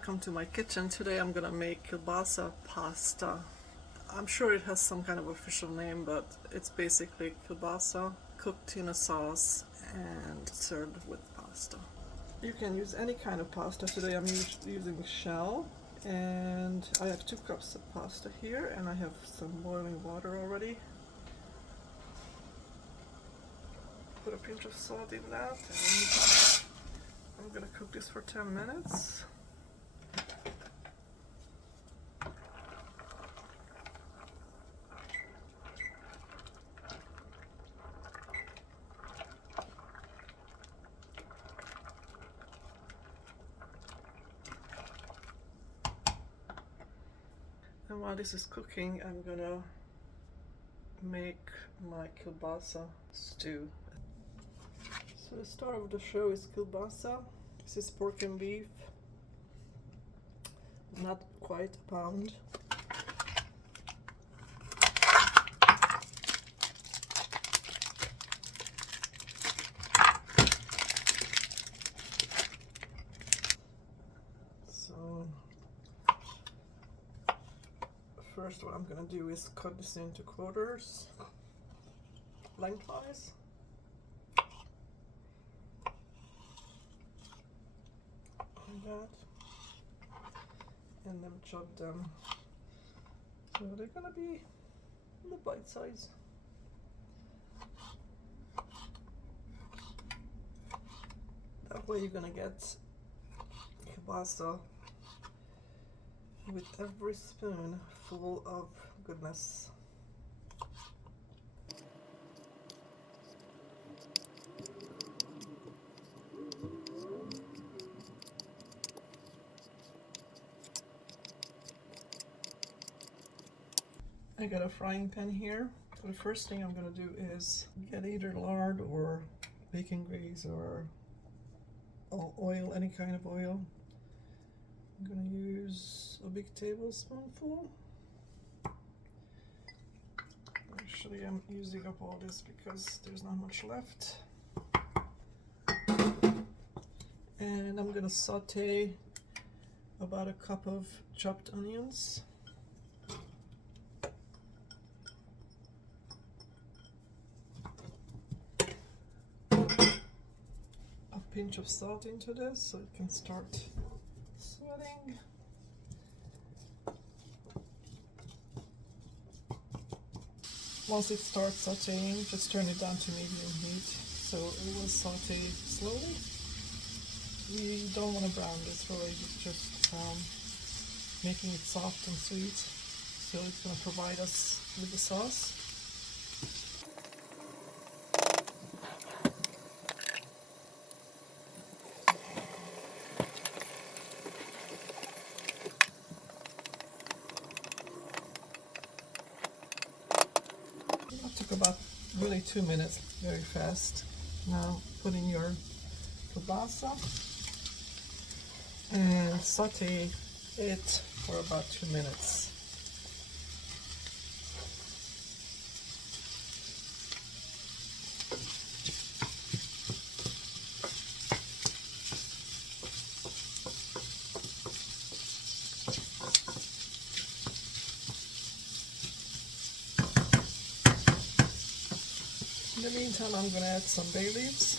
welcome to my kitchen. Today I'm gonna make kielbasa pasta. I'm sure it has some kind of official name, but it's basically kielbasa cooked in a sauce and served with pasta. You can use any kind of pasta. Today I'm using shell, and I have 2 cups of pasta here, and I have some boiling water already. Put a pinch of salt in that, and I'm gonna cook this for 10 minutes. And while this is cooking, I'm gonna make my kielbasa stew. So the star of the show is kielbasa. This is pork and beef, not quite a pound. So first what I'm gonna do is cut this into quarters, lengthwise. Like that. And then chop them. So they're gonna be the bite size. That way you're gonna get kielbasa with every spoon full of goodness. I got a frying pan here. So the first thing I'm gonna do is get either lard or bacon grease or oil, any kind of oil. I'm gonna use a big tablespoonful. Actually, I'm using up all this because there's not much left. And I'm gonna saute about a cup of chopped onions. A pinch of salt into this so it can start sweating. Once it starts sauteing, just turn it down to medium heat so it will saute slowly. You don't want to brown this, really, just making it soft and sweet, so it's going to provide us with the sauce. That took about really 2 minutes, very fast. Now put in your kielbasa and saute it for about 2 minutes. In the meantime, I'm going to add some bay leaves.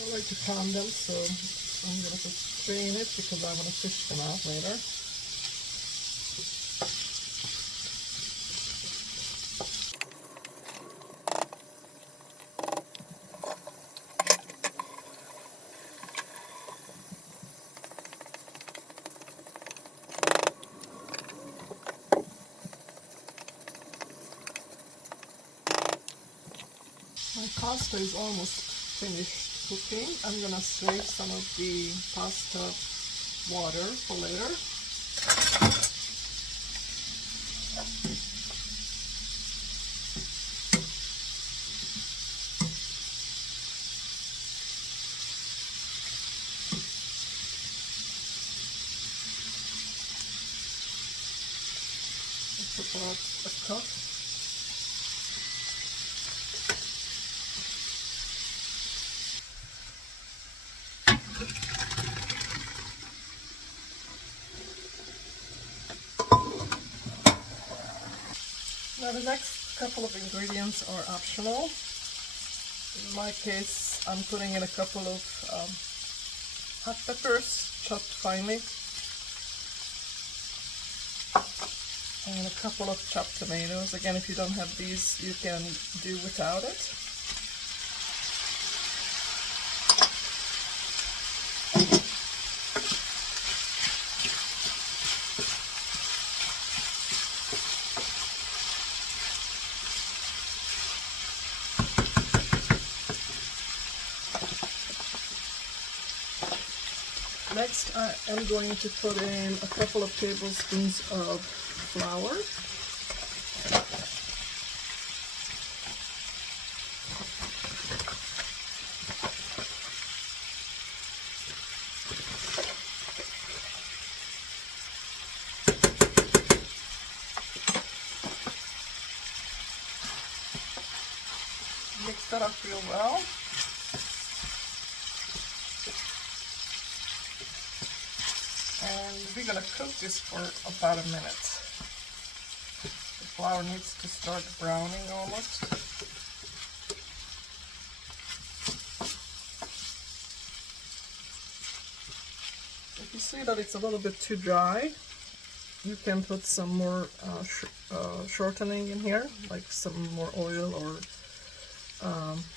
I like to pound them, so I'm going to just strain it because I want to fish them out later. My pasta is almost finished cooking. I'm gonna save some of the pasta water for later. It's about a cup. Now the next couple of ingredients are optional. In my case, I'm putting in a couple of hot peppers chopped finely and a couple of chopped tomatoes. Again, if you don't have these, you can do without it. Next, I am going to put in a couple of tablespoons of flour. Mix that up real well. And we're going to cook this for about a minute. The flour needs to start browning almost. If you see that it's a little bit too dry, you can put some more shortening in here, like some more oil or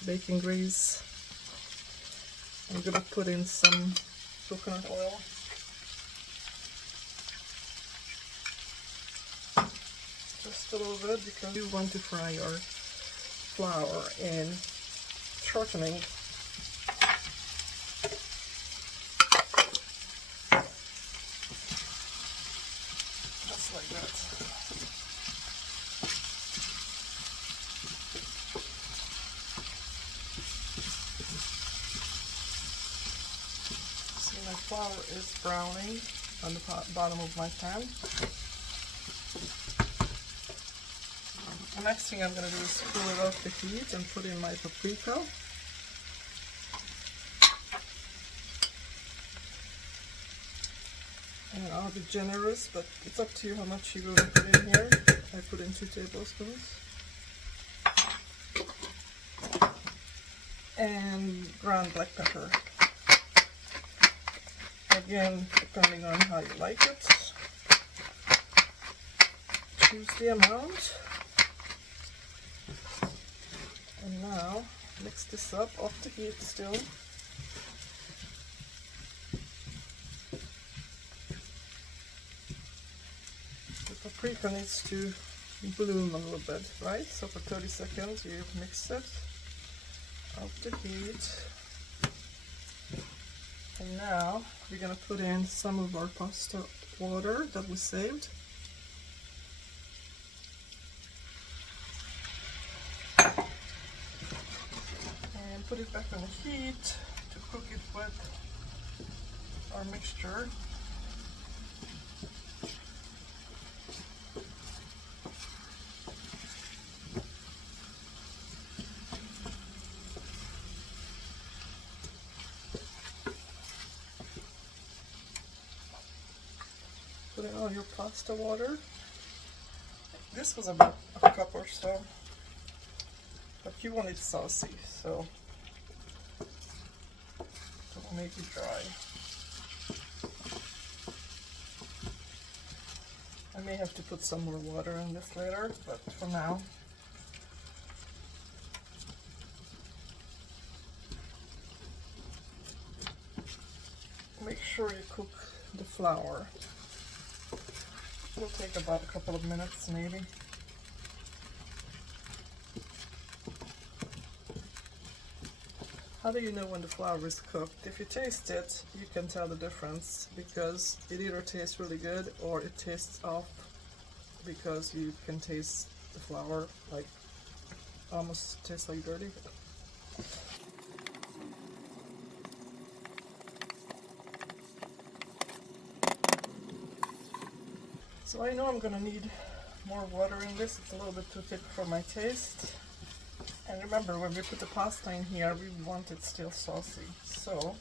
baking grease. I'm going to put in some coconut oil. Just a little bit, because you want to fry your flour in shortening. Just like that. See, my flour is browning on the bottom of my pan. The next thing I'm going to do is pull it off the heat and put in my paprika. And I'll be generous, but it's up to you how much you're going to put in here. I put in 2 tablespoons. And ground black pepper. Again, depending on how you like it. Choose the amount. And now, mix this up off the heat still. The paprika needs to bloom a little bit, right? So for 30 seconds you mix it off the heat. And now we're going to put in some of our pasta water that we saved. Put it back on the heat to cook it with our mixture. Put in all your pasta water. This was about a cup or so, but you want it saucy, so don't make it dry. I may have to put some more water in this later, but for now. Make sure you cook the flour. It'll take about a couple of minutes maybe. How do you know when the flour is cooked? If you taste it, you can tell the difference, because it either tastes really good or it tastes off, because you can taste the flour like almost tastes like dirty. So I know I'm gonna need more water in this. It's a little bit too thick for my taste. And remember, when we put the pasta in here, we want it still saucy. So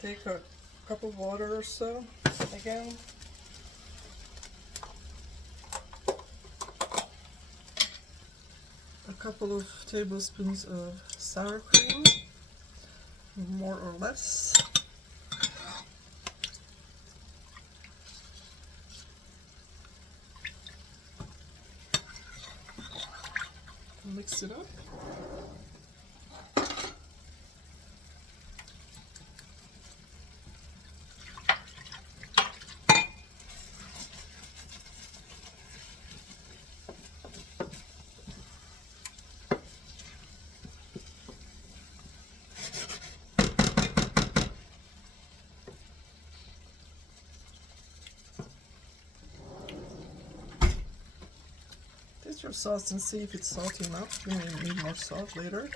take a cup of water or so again. A couple of tablespoons of sour cream, more or less. Mix it up. Taste your sauce and see if it's salty enough. You may need more salt later.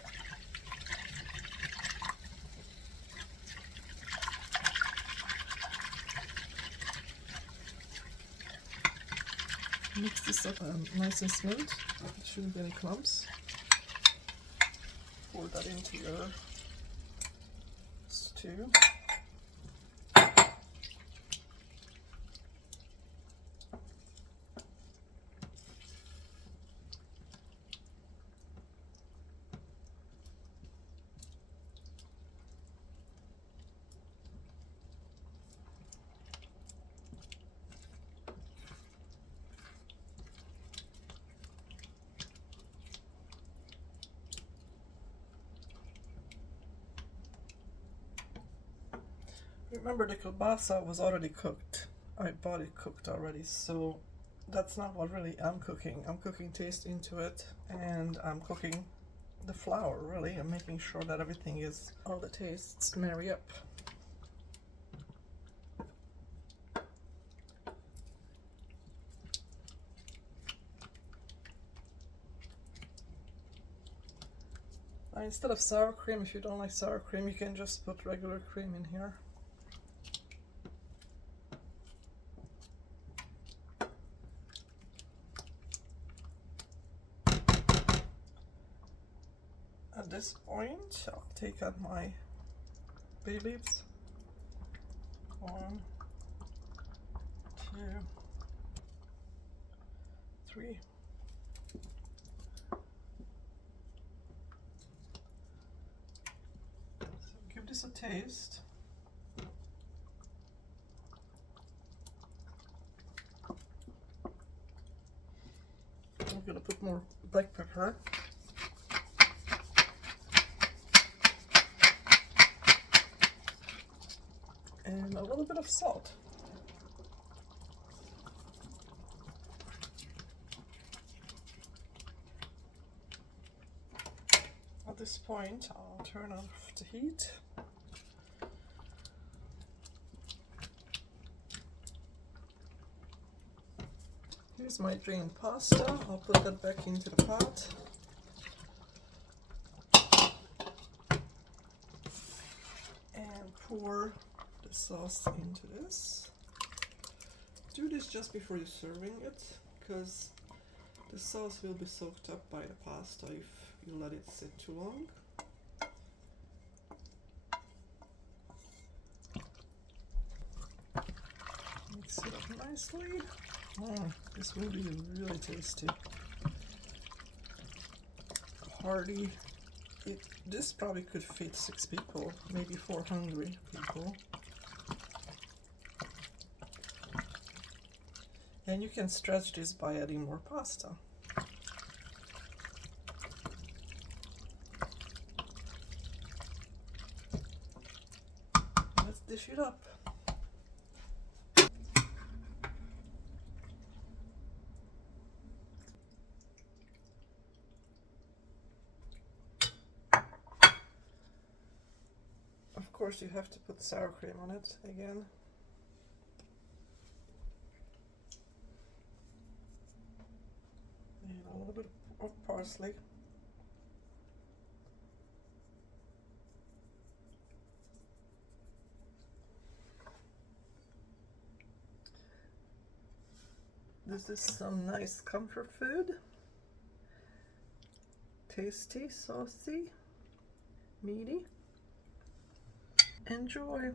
Mix this up nice and smooth. There shouldn't be any clumps. Pour that into your stew. Remember, the kielbasa was already cooked. I bought it cooked already, so that's not what really I'm cooking. I'm cooking taste into it, and I'm cooking the flour, really. I'm making sure that everything is, all the tastes marry up. Now, instead of sour cream, if you don't like sour cream, you can just put regular cream in here. At this point, I'll take out my bay leaves. 1, 2, 3. So give this a taste. I'm gonna put more black pepper. And a little bit of salt. At this point, I'll turn off the heat. Here's my drained pasta. I'll put that back into the pot. And pour the sauce into this. Do this just before you're serving it, because the sauce will be soaked up by the pasta if you let it sit too long. Mix it up nicely. This will be really tasty. Hearty. This probably could feed 6 people, maybe 4 hungry people. And you can stretch this by adding more pasta. Let's dish it up. Of course, you have to put sour cream on it again. And a little bit of parsley. This is some nice comfort food. Tasty, saucy, meaty. Enjoy.